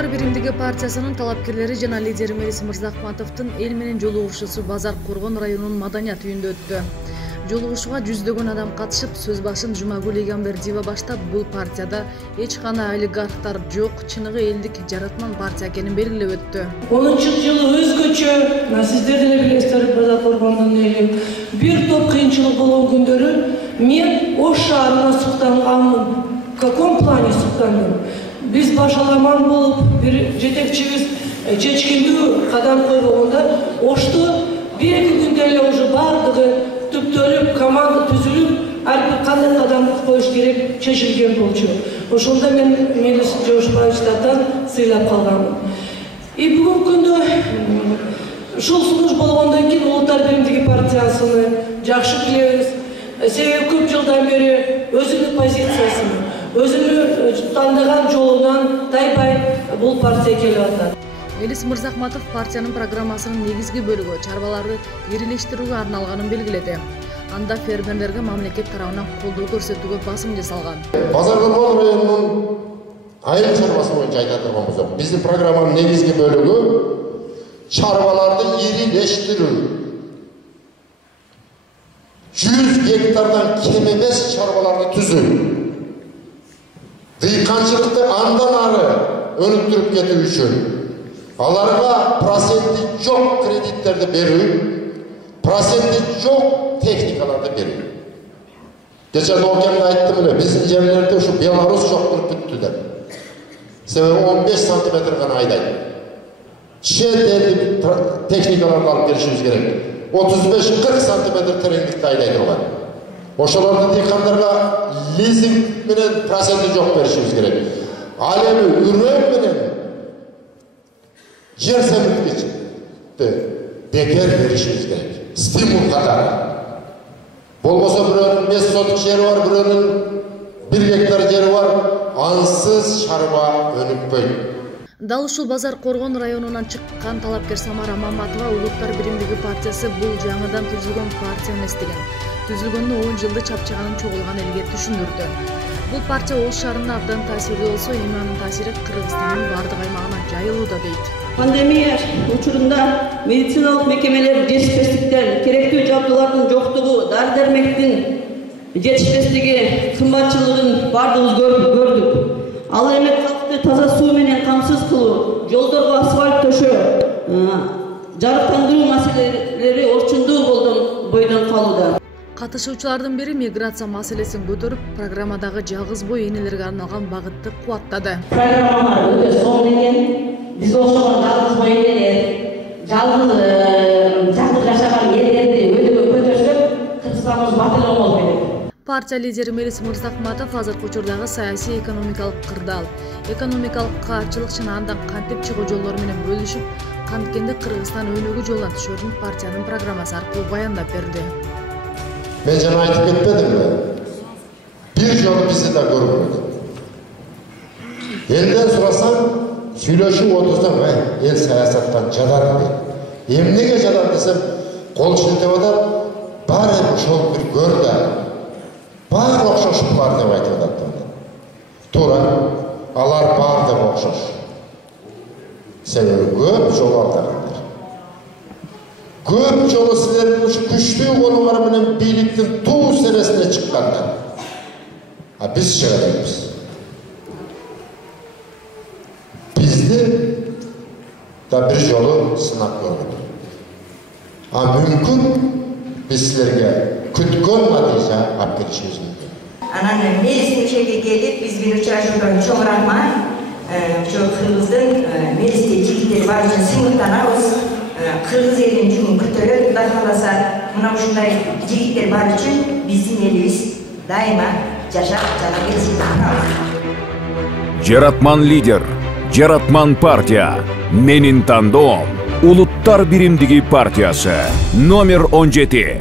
Улуттар биримдиги партиясынын талапкерлери жана лидери Мелис Мырзахматовдун эл менен жолугушуусу Базар Коргон районунун Маданият үйүндө өттү. Жолугушууга жүздөгөн адам катышып, сөз башын Жумагүл Ийгамбердиева баштап, бул партияда эч кандай олигархтар жок, чыныгы элдик жаратман партия экенин белгилеп өттү. 10-жылы өзгөчө, сиздер деле билесиздер, Базар Коргондун эли бир топ кыйынчылык болгон күндөрү мен Ош шаарына суктанганмын. В каком плане суктандым? Биз башаламан болуп, бир жетекчибиз чечкиндүү кадам койгонда Ошто бир-эки күндө эле уже бардыгы түптөлүп, команда түзүлүп, ар бир кандай кадам коюш керек чечилген болчу. Ошондо мен Мелис Жошбаевичтан сыйлап калганмын. Бүгүнкү күндө ушул сунуш болгондон кийин Улуттар биримдиги партиясыны жакшы билебиз. Себеби көп жылдан бери өзүнүн позициясын, өзүнүн тандаган жолунан тайбай бул партия келип атат. Мелис Мырзахматов партиянын программасынын негизги бөлүгү чарбаларды ирилештирүүгө арналганын белгиледи. Анда фермерлерге мамлекет тарабынан колдоо көрсөтүүгө басым жасалган. Базар Коргон районунун айыл чарбасы боюнча айта турган болсок, биздин программанын негизги бөлүгү чарбаларды ирилештирүү. 100 гектардан кем эмес чарбаларды түзүү. Дыйканчылыкты андан ары өнүктүрүп кетүү үчүн аларга проценти жок кредиттерди берүү, проценти жок техникаларды берүү. Кече Нокемде айттым эле, биздин жерлерде ушу Беларусь жок болуп бүттү деп. Себеби 15 сантиметр гана айдайт. Чет элдик техникаларды алып беришибиз керек. 35-40 сантиметр тереңдикте айдай турган. Ошолорду дыйкандарга лизинг менен проценти жок беришибиз керек. Ал эми үрөк менен жер семирткичти бекер беришибиз керек. Стимул катары. Болбосо бирөөнүн 5 соток жери бар, бирөөнүн 1 гектар жери бар, ансыз чарба өнүкпөйт. Дал ушул Базар Коргон районунан чыккан талапкер Самара Маматова Улуттар биримдиги партиясы бул жаңыдан түзүлгөн партия эместигин, түзүлгөнүнө 10 жылды чапчаганын чогулган элге түшүндүрдү. Бул партия Ош шаарында абдан таасирлүү болсо, эми анын таасири Кыргызстандын бардык аймагына жайылууда дейт. Пандемия учурунда медициналык мекемелер жетишпестиктен, керектүү жабдуулардын жоктугу, дары-дармектин жетишпестиги, кымбатчылыгын бардыгыбыз көрдүк. Ал эми таза суу менен камсыз кылуу, жолдорго асфальт төшөө, жарыктандыруу маселелери орчундуу бойдон калууда. Катышуучулардын бири миграция маселесин көтөрүп, программадагы жалгыз бой энелерге арналган багытты кубаттады. Программалар өтө сонун экен. Биз ошого жалгыз бой энелер, жалгыз жашаган элдерди өтө көтөрсөк, Кыргызстаныбыз батырлуу болот керек. Партия лидери Мелис Мырзахматов азыркы учурдагы саясий экономикалык кырдаал, экономикалык каапчылык жана андан кантип чыгуу жолдору менен бөлүшүп, канткенде Кыргызстан өнүгүү жолуна түшөрүн партиянын программасы аркылуу баяндап берди. Мен жана айтып кетпедимби? Бир жолу бизди да көргөн. Элден сурасаң, сүйлөшүп отурсаң, эл саясаттан жадат дейт. Эмнеге жадат десем, кол шилтеп атат, бар эми ошол бир көр да. Бар окшош бар деп айтып атат. Туура, алар бар деп окшош. Себеби көп жол алгандар. Көп жолу силердин ушу күчтүү колуңар менен бийликтин туу сересине чыккандар. Биз чыга элебиз. Бизди да бир жолу сынап көрдүк. Мүмкүн биз силерге күткөн натыйжа алып келишибиз мүмкүн. Анан Мелистин ишиге келип, биз бир учурашуудан чоң рахмат. Ошо Кыргыздын Мелисте жигиттери бар үчүн сыйлыктанабыз. Кыргыз элинин жүгүн көтөрөт, Кудай кааласа, мына ушундай жигиттер бар үчүн биздин элибиз дайыма жашап жана келечекте турабыз. Жаратман лидер, жаратман партия. Менин тандоом Улуттар биримдиги партиясы. Номер 17.